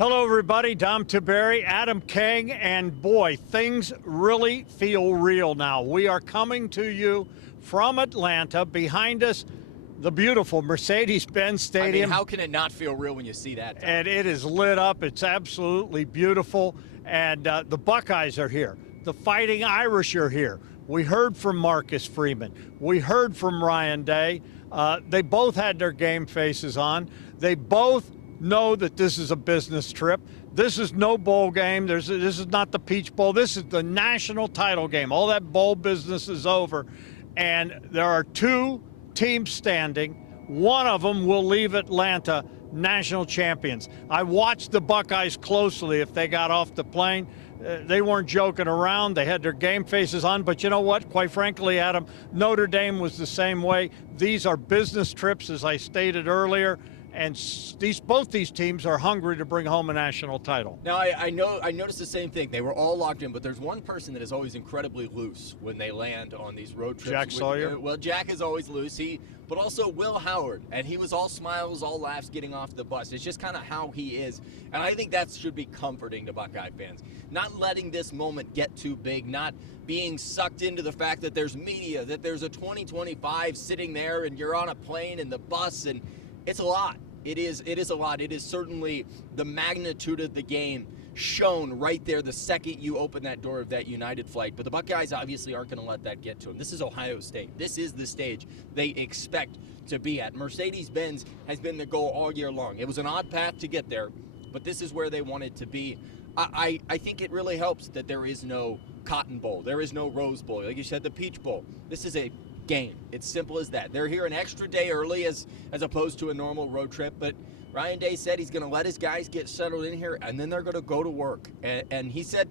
Hello, everybody. Dom Tiberi, Adam King, and boy, things really feel real now. We are coming to you from Atlanta. Behind us, the beautiful Mercedes-Benz Stadium. I mean, how can it not feel real when you see that, Tom? And it is lit up. It's absolutely beautiful. And the Buckeyes are here. The Fighting Irish are here. We heard from Marcus Freeman. We heard from Ryan Day. They both had their game faces on. They both know that this is a business trip. This is no bowl game. This is not the Peach Bowl. This is the national title game. All that bowl business is over. And there are two teams standing. One of them will leave Atlanta national champions. I watched the Buckeyes closely. If they got off the plane, they weren't joking around. They had their game faces on. But you know what? Quite frankly, Adam, Notre Dame was the same way. These are business trips, as I stated earlier. And both these teams are hungry to bring home a national title. Now, I noticed the same thing. They were all locked in, but there's one person that is always incredibly loose when they land on these road trips. Jack Sawyer? Well, Jack is always loose. But also Will Howard, and he was all smiles, all laughs getting off the bus. It's just kind of how he is, and I think that should be comforting to Buckeye fans. Not letting this moment get too big, not being sucked into the fact that there's media, that there's a 2025 sitting there, and you're on a plane and the bus, and it's a lot. It is a lot. It is certainly the magnitude of the game shown right there the second you open that door of that United flight. But the Buckeyes obviously aren't going to let that get to them. This is Ohio State. This is the stage they expect to be at. Mercedes-Benz has been the goal all year long. It was an odd path to get there, but this is where they wanted to be. I think it really helps that there is no Cotton Bowl. There is no Rose Bowl. Like you said, the Peach Bowl. This is a game. It's simple as that. They're here an extra day early as opposed to a normal road trip, but Ryan Day said he's going to let his guys get settled in here, and then they're going to go to work. And he said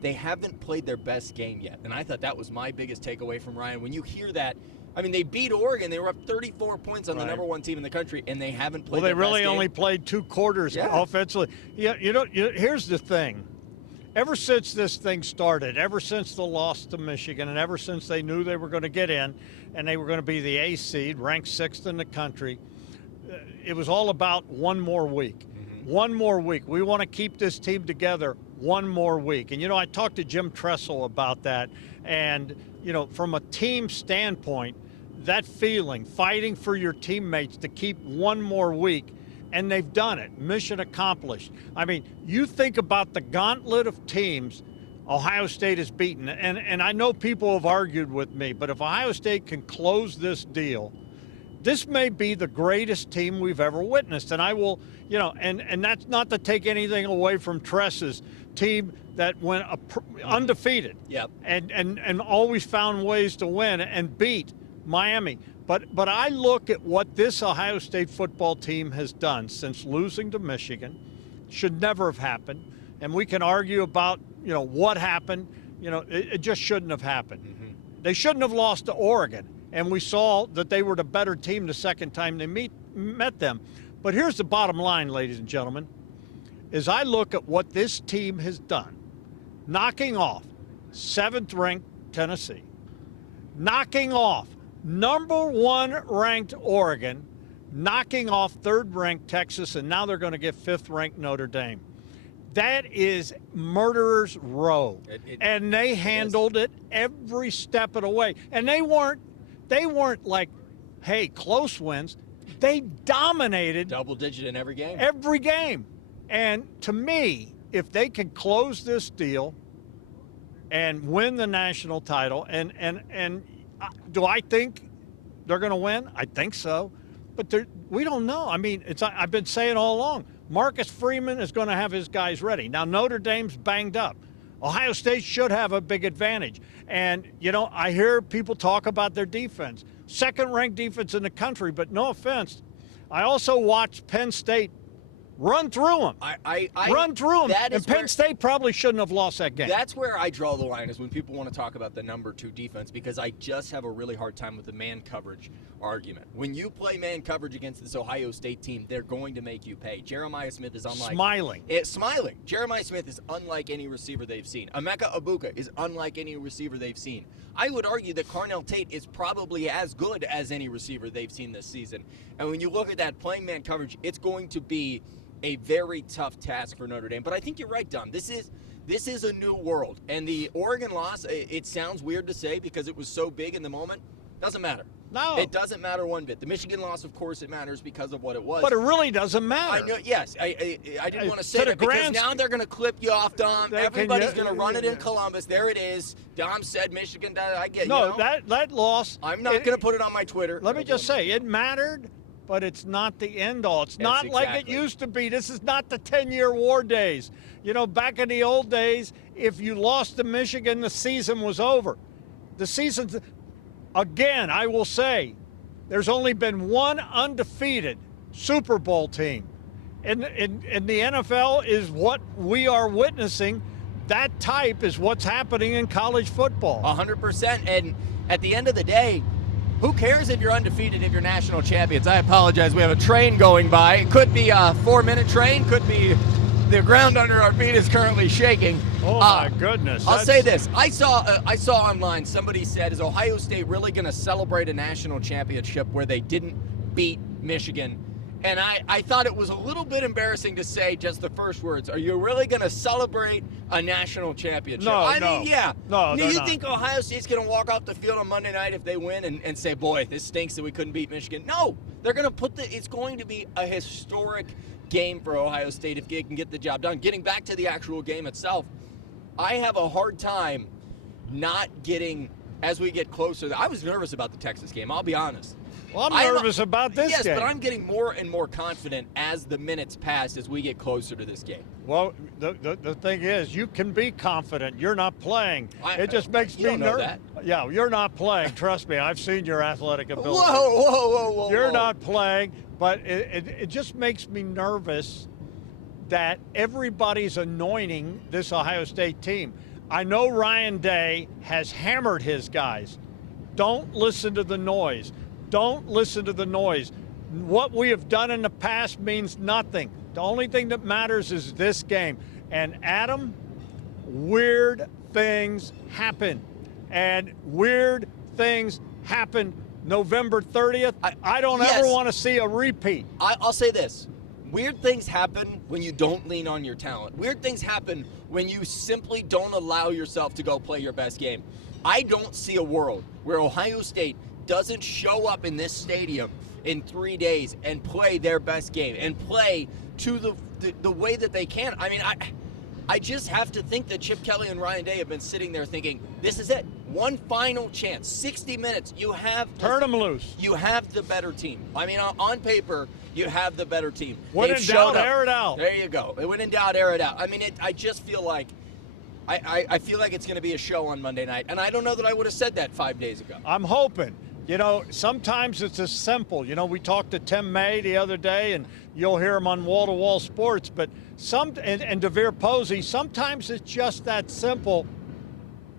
they haven't played their best game yet, and I thought that was my biggest takeaway from Ryan. When you hear that, I mean, they beat Oregon. They were up 34 points on the number one team in the country, and they haven't played their best game. Well, they really only played 2 quarters offensively. Yeah, here's the thing. Ever since this thing started, ever since the loss to Michigan, and ever since they knew they were going to get in and they were going to be the A seed, ranked 6th in the country, it was all about one more week. Mm-hmm. One more week. We want to keep this team together one more week. And, I talked to Jim Tressel about that. And, from a team standpoint, that feeling, fighting for your teammates to keep one more week, and they've done it. Mission accomplished. I mean, you think about the gauntlet of teams Ohio State has beaten, and I know people have argued with me, but if Ohio State can close this deal, this may be the greatest team we've ever witnessed. And I will, and that's not to take anything away from Tress's team that went undefeated. Yep. And always found ways to win and beat Miami. But I look at what this Ohio State football team has done since losing to Michigan. Should never have happened. And we can argue about, what happened. It just shouldn't have happened. Mm-hmm. They shouldn't have lost to Oregon. And we saw that they were the better team the second time they met them. But here's the bottom line, ladies and gentlemen, is I look at what this team has done, knocking off 7th-ranked Tennessee, knocking off number 1 ranked Oregon, knocking off 3rd ranked Texas, and now they're going to get 5th ranked Notre Dame. That is murderer's row. And they handled it every step of the way. And they weren't like, hey, close wins. They dominated. Double digit in every game. Every game. And to me, if they can close this deal and win the national title, and do I think they're going to win? I think so. But we don't know. I mean, I've been saying all along, Marcus Freeman is going to have his guys ready. Now, Notre Dame's banged up. Ohio State should have a big advantage. And, I hear people talk about their defense. 2nd-ranked defense in the country, but no offense. I also watched Penn State run through them. Run through them. And Penn State probably shouldn't have lost that game. That's where I draw the line, is when people want to talk about the number 2 defense, because I just have a really hard time with the man coverage argument. When you play man coverage against this Ohio State team, they're going to make you pay. Jeremiah Smith is unlike... Smiling. Jeremiah Smith is unlike any receiver they've seen. Emeka Egbuka is unlike any receiver they've seen. I would argue that Carnell Tate is probably as good as any receiver they've seen this season. And when you look at that playing man coverage, it's going to be a very tough task for Notre Dame. But I think you're right, Dom. This is a new world. And the Oregon loss, it sounds weird to say because it was so big in the moment. Doesn't matter. No. It doesn't matter one bit. The Michigan loss, of course, it matters because of what it was. But it really doesn't matter. I know. Yes, I didn't want to say that because now they're going to clip you off, Dom. Everybody's going to run it in Columbus. There it is. Dom said Michigan. I get. No, you know? that loss. I'm not going to put it on my Twitter. Let me just say, it mattered, but it's not the end all. It's not like it used to be. This is not the 10-year war days. You know, back in the old days, if you lost to Michigan, the season was over. The season's. Again, I will say, there's only been one undefeated Super Bowl team. And the NFL is what we are witnessing. That type is what's happening in college football. 100%. And at the end of the day, who cares if you're undefeated if you're national champions? I apologize. We have a train going by. It could be a 4-minute train. Could be the ground under our feet is currently shaking. Oh, my goodness. I'll say this. I saw online somebody said, is Ohio State really going to celebrate a national championship where they didn't beat Michigan? And I thought it was a little bit embarrassing to say just the first words. Are you really going to celebrate a national championship? No, I mean, yeah. No, Do you think Ohio State's going to walk off the field on Monday night if they win and say, boy, this stinks that we couldn't beat Michigan? No. They're going to it's going to be a historic game for Ohio State if they can get the job done. Getting back to the actual game itself, I have a hard time not getting, as we get closer, I was nervous about the Texas game, I'll be honest. Well, I'm nervous about this game. Yes, but I'm getting more and more confident as the minutes pass as we get closer to this game. Well, the thing is, you can be confident. You're not playing. It just makes me nervous. Yeah, you're not playing. Trust me, I've seen your athletic ability. Whoa. You're not playing, but it just makes me nervous that everybody's anointing this Ohio State team. I know Ryan Day has hammered his guys. Don't listen to the noise. Don't listen to the noise. What we have done in the past means nothing. The only thing that matters is this game. And Adam, weird things happen. And weird things happen November 30th. I don't ever want to see a repeat. I'll say this. Weird things happen when you don't lean on your talent. Weird things happen when you simply don't allow yourself to go play your best game. I don't see a world where Ohio State doesn't show up in this stadium in 3 days and play their best game and play to the way that they can. I mean, I just have to think that Chip Kelly and Ryan Day have been sitting there thinking, this is it. One final chance, 60 minutes. You have turn them loose. You have the better team. I mean, on paper, you have the better team. When in doubt, air it out. There you go. When in doubt, air it out. I mean, I just feel like I feel like it's going to be a show on Monday night, and I don't know that I would have said that 5 days ago. I'm hoping. You know, sometimes it's as simple. You know, we talked to Tim May the other day, and you'll hear him on Wall to Wall Sports. But and Devere Posey, sometimes it's just that simple.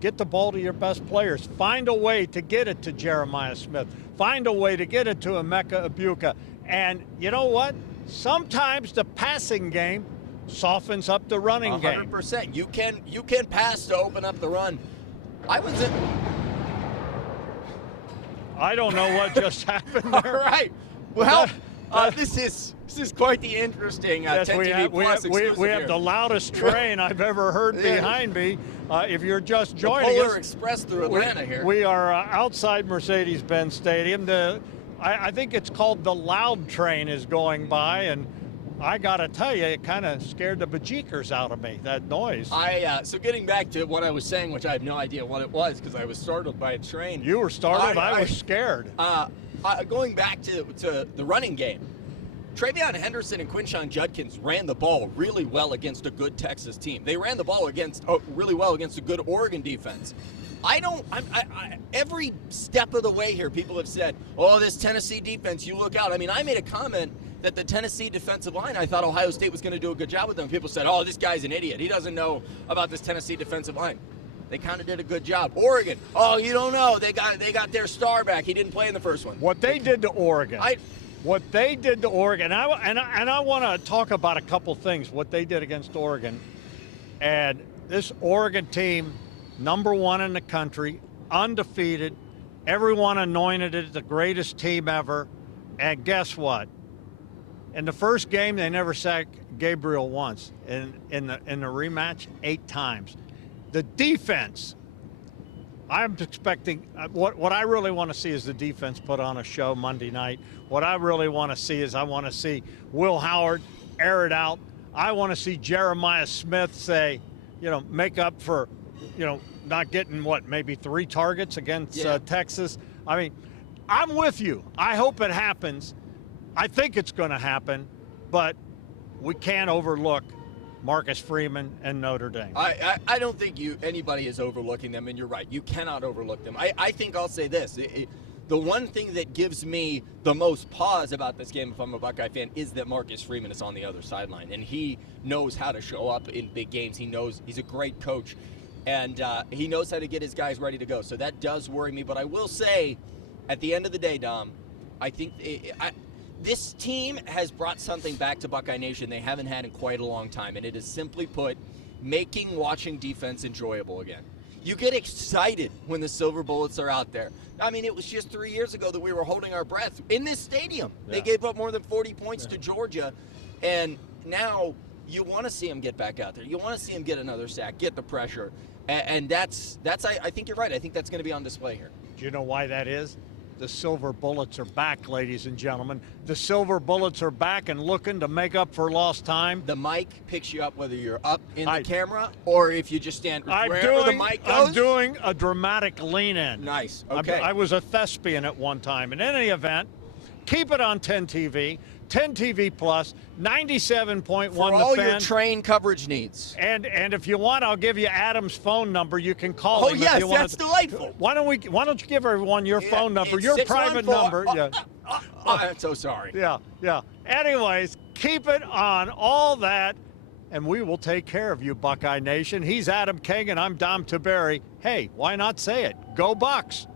Get the ball to your best players. Find a way to get it to Jeremiah Smith. Find a way to get it to Emeka Egbuka. And you know what? Sometimes the passing game softens up the running game. 100%. You can pass to open up the run. I don't know what just happened there. All right. Well, this is quite the interesting yes, 10 TV Plus exclusive we have here. the loudest train I've ever heard behind me. If you're just joining the Polar us, Express through Atlanta here. We are outside Mercedes-Benz Stadium. I think it's called the Loud Train is going by, and I got to tell you, it kind of scared the bejeekers out of me, that noise. So getting back to what I was saying, which I have no idea what it was because I was startled by a train. You were startled? I was scared. Going back to the running game, Travion Henderson and Quinshon Judkins ran the ball really well against a good Texas team. They ran the ball really well against a good Oregon defense. Every step of the way here, people have said, oh, this Tennessee defense, you look out. I mean, I made a comment that the Tennessee defensive line, I thought Ohio State was going to do a good job with them. People said, oh, this guy's an idiot. He doesn't know about this Tennessee defensive line. They kind of did a good job. Oregon, oh, you don't know. They got their star back. He didn't play in the first one. What they did to Oregon. What they did to Oregon, and I want to talk about a couple things, what they did against Oregon. And this Oregon team, #1 in the country, undefeated. Everyone anointed it the greatest team ever. And guess what? In the first game, they never sacked Gabriel once. In the rematch, 8 times. The defense, I'm expecting what I really want to see is the defense put on a show Monday night. What I really want to see is I want to see Will Howard air it out. I want to see Jeremiah Smith say, make up for, not getting maybe 3 targets against Texas. I mean, I'm with you. I hope it happens. I think it's going to happen, but we can't overlook Marcus Freeman and Notre Dame. I don't think anybody is overlooking them, and you're right. You cannot overlook them. I think I'll say this. The one thing that gives me the most pause about this game, if I'm a Buckeye fan, is that Marcus Freeman is on the other sideline, and he knows how to show up in big games. He knows he's a great coach, and he knows how to get his guys ready to go. So that does worry me. But I will say, at the end of the day, Dom, I think this team has brought something back to Buckeye Nation they haven't had in quite a long time, and it is simply put, making watching defense enjoyable again. You get excited when the Silver Bullets are out there. I mean, it was just 3 years ago that we were holding our breath in this stadium. Yeah. They gave up more than 40 points to Georgia, and now you want to see them get back out there. You want to see them get another sack, get the pressure, and that's. I think you're right. I think that's going to be on display here. Do you know why that is? The Silver Bullets are back, ladies and gentlemen. The Silver Bullets are back and looking to make up for lost time. The mic picks you up whether you're up in the camera or if you just stand wherever the mic goes. I'm doing a dramatic lean-in. Nice, okay. I was a thespian at one time. In any event, keep it on 10 TV. 10 TV Plus, 97.1 for all your train coverage needs. And if you want, I'll give you Adam's phone number. You can call him. Oh yes, that's delightful. Why don't you give everyone your phone number, your private number? I'm so sorry. Yeah. Anyways, keep it on all that, and we will take care of you, Buckeye Nation. He's Adam Kagan. I'm Dom Tiberi. Hey, why not say it? Go Bucks.